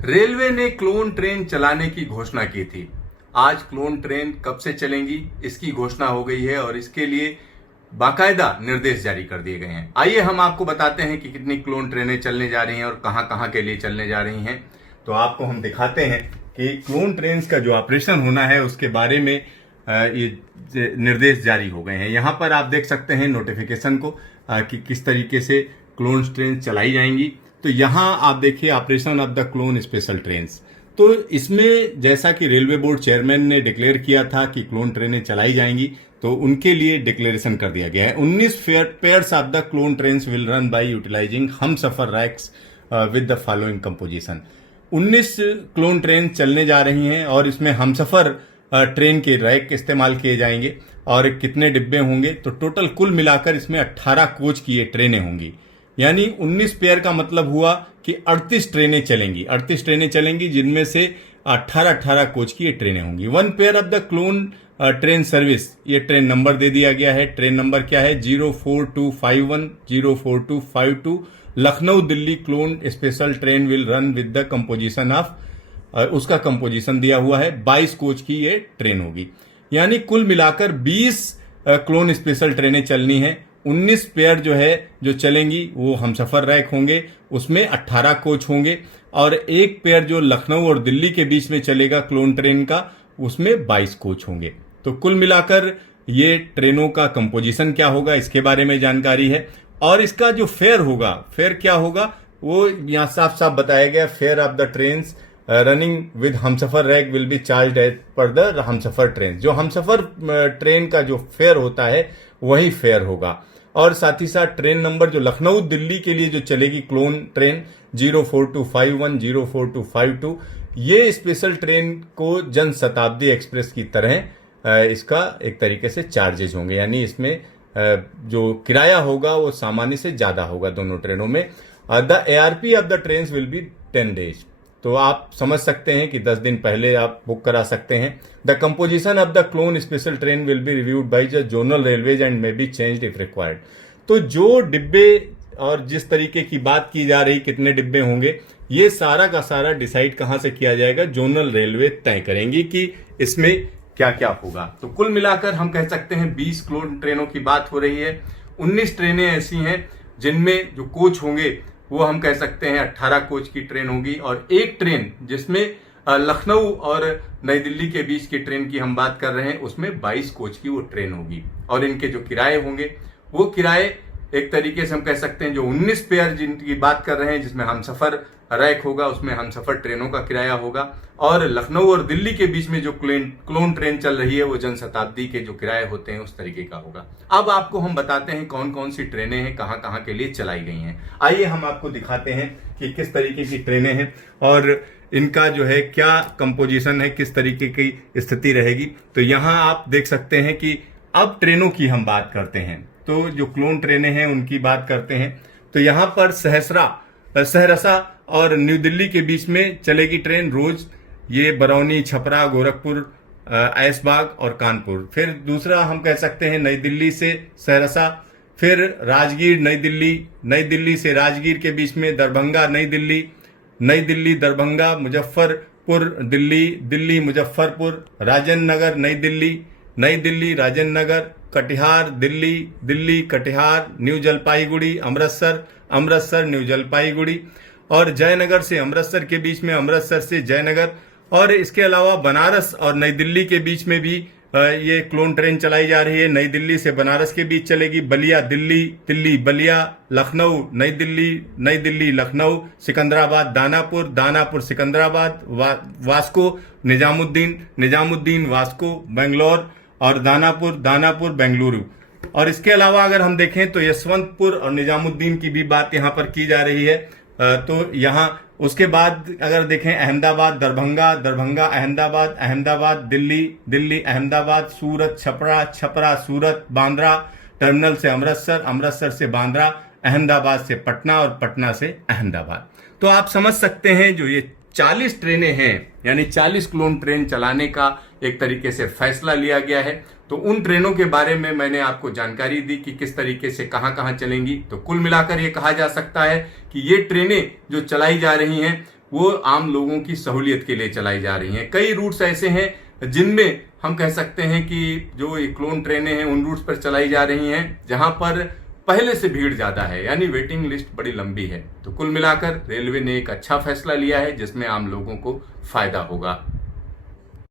Railway ने clone train चलाने की घोषणा की थी। आज क्लोन ट्रेन कब से चलेंगी इसकी घोषणा हो गई है और इसके लिए बाकायदा निर्देश जारी कर दिए गए हैं। आइए हम आपको बताते हैं कि कितनी क्लोन ट्रेनें चलने जा रही हैं और कहां कहां के लिए चलने जा रही हैं। तो आपको हम दिखाते हैं कि क्लोन ट्रेन का जो ऑपरेशन होना है उसके बारे में ये निर्देश जारी हो गए हैं। यहां पर आप देख सकते हैं नोटिफिकेशन को कि किस तरीके से क्लोन ट्रेन चलाई जाएंगी। तो यहां आप देखिए operation of the clone special trains. तो इसमें जैसा कि रेलवे बोर्ड चेयरमैन ने डिक्लेयर किया था कि क्लोन ट्रेनें चलाई जाएंगी, तो उनके लिए डिक्लेरेशन कर दिया गया है। 19 pairs of the clone trains will run by utilising Humsafar rakes with the following composition. 19 clone train चलने जा रही हैं और इसमें हमसफर ट्रेन के रैक इस्तेमाल किए जाएंगे। और कितने डिब्बे होंगे, तो टोटल कुल मिलाकर इसमें 18 कोच की ये ट्रेनें होंगी। यानी 19 पेयर का मतलब हुआ कि 38 ट्रेनें चलेंगी। 38 ट्रेनें चलेंगी जिनमें से 18 कोच की ये ट्रेनें होंगी। 1 pair of the clone train service, ये ट्रेन नंबर दे दिया गया है। ट्रेन नंबर क्या है? 04251 04252 Lucknow Delhi clone special train will run with the composition of, उसका कंपोजिशन दिया हुआ है। 22 कोच की ये ट्रेन होगी। यानी कुल मिलाकर 20 क्लोन स्पेशल ट्रेनें चलनी हैं। 19 पेयर जो चलेंगी वो हमसफर रैक होंगे, उसमें 18 कोच होंगे। और एक पेयर जो लखनऊ और दिल्ली के बीच में चलेगा क्लोन ट्रेन का, उसमें 22 कोच होंगे। तो कुल मिलाकर ये ट्रेनों का कंपोजिशन क्या होगा इसके बारे में जानकारी है। और इसका जो फेयर होगा, फेयर क्या होगा वो यहाँ साफ साफ बताया गया। Fare of the train running with Humsafar rake will be charge as per the Humsafar train. जो हमसफर ट्रेन का जो फेयर होता है वही फेयर होगा। और साथ ही साथ ट्रेन नंबर जो लखनऊ दिल्ली के लिए जो चलेगी क्लोन ट्रेन 04251 04252, ये स्पेशल ट्रेन को जन शताब्दी एक्सप्रेस की तरह इसका एक तरीके से चार्जेज होंगे। यानी इसमें जो किराया होगा वो सामान्य से ज्यादा होगा दोनों ट्रेनों में। The ARP of the train will be 10 days। तो आप समझ सकते हैं कि 10 दिन पहले आप बुक करा सकते हैं। The composition of the clone special train will be reviewed by the zonal railways and may be changed if required. तो जो डिब्बे और जिस तरीके की बात की जा रही कितने डिब्बे होंगे, ये सारा का सारा डिसाइड कहां से किया जाएगा? जोनल रेलवे तय करेंगी कि इसमें क्या क्या होगा। तो कुल मिलाकर हम कह सकते हैं 20 क्लोन ट्रेनों की बात हो रही है। 19 ट्रेनें ऐसी हैं जिनमें जो कोच होंगे वो हम कह सकते हैं 18 कोच की ट्रेन होगी। और एक ट्रेन जिसमें लखनऊ और नई दिल्ली के बीच की ट्रेन की हम बात कर रहे हैं, उसमें 22 कोच की वो ट्रेन होगी। और इनके जो किराए होंगे वो किराए एक तरीके से हम कह सकते हैं जो 19 पेयर जिनकी बात कर रहे हैं जिसमें हमसफर रैक होगा, उसमें हमसफर ट्रेनों का किराया होगा। और लखनऊ और दिल्ली के बीच में जो क्लोन ट्रेन चल रही है वो जनशताब्दी के जो किराए होते हैं उस तरीके का होगा। अब आपको हम बताते हैं कौन कौन सी ट्रेनें हैं, कहां कहां के लिए चलाई गई हैं। आइए हम आपको दिखाते हैं कि किस तरीके की ट्रेनें हैं और इनका जो है क्या कंपोजिशन है, किस तरीके की स्थिति रहेगी। तो यहां आप देख सकते हैं कि अब ट्रेनों की हम बात करते हैं। तो जो क्लोन ट्रेनें हैं उनकी बात करते हैं। तो यहां पर सहरसा और न्यू दिल्ली के बीच में चलेगी ट्रेन रोज। ये बरौनी, छपरा, गोरखपुर, ऐशबाग और कानपुर। फिर दूसरा हम कह सकते हैं नई दिल्ली से सहरसा, फिर राजगीर नई दिल्ली से राजगीर के बीच में दरभंगा नई दिल्ली दरभंगा, मुजफ्फरपुर दिल्ली मुजफ्फरपुर, राजेंद्र नगर नई दिल्ली राजेंद्र नगर, कटिहार दिल्ली कटिहार, न्यू जलपाईगुड़ी अमृतसर न्यू जलपाईगुड़ी, और जयनगर से अमृतसर के बीच में अमृतसर से जयनगर। और इसके अलावा बनारस और नई दिल्ली के बीच में भी ये क्लोन ट्रेन चलाई जा रही है। नई दिल्ली से बनारस के बीच चलेगी। बलिया दिल्ली बलिया, लखनऊ नई दिल्ली लखनऊ, सिकंदराबाद दानापुर सिकंदराबाद, वास्को निजामुद्दीन वास्को बेंगलोर, और दानापुर बेंगलुरु। और इसके अलावा अगर हम देखें तो यशवंतपुर और निजामुद्दीन की भी बात यहाँ पर की जा रही है। तो यहाँ उसके बाद अगर देखें अहमदाबाद दरभंगा अहमदाबाद दिल्ली अहमदाबाद, सूरत छपरा सूरत, बांद्रा टर्मिनल से अमृतसर से बांद्रा, अहमदाबाद से पटना और पटना से अहमदाबाद। तो आप समझ सकते हैं जो ये 40 ट्रेनें हैं, यानी 40 क्लोन ट्रेन चलाने का एक तरीके से फैसला लिया गया है। तो उन ट्रेनों के बारे में मैंने आपको जानकारी दी कि किस तरीके से कहां कहां चलेंगी। तो कुल मिलाकर ये कहा जा सकता है कि ये ट्रेनें जो चलाई जा रही हैं वो आम लोगों की सहूलियत के लिए चलाई जा रही हैं। कई रूट्स ऐसे हैं जिनमें हम कह सकते हैं कि जो ये क्लोन ट्रेनें हैं उन रूट्स पर चलाई जा रही हैं जहां पर पहले से भीड़ ज्यादा है, यानी वेटिंग लिस्ट बड़ी लंबी है। तो कुल मिलाकर रेलवे ने एक अच्छा फैसला लिया है जिसमें आम लोगों को फायदा होगा।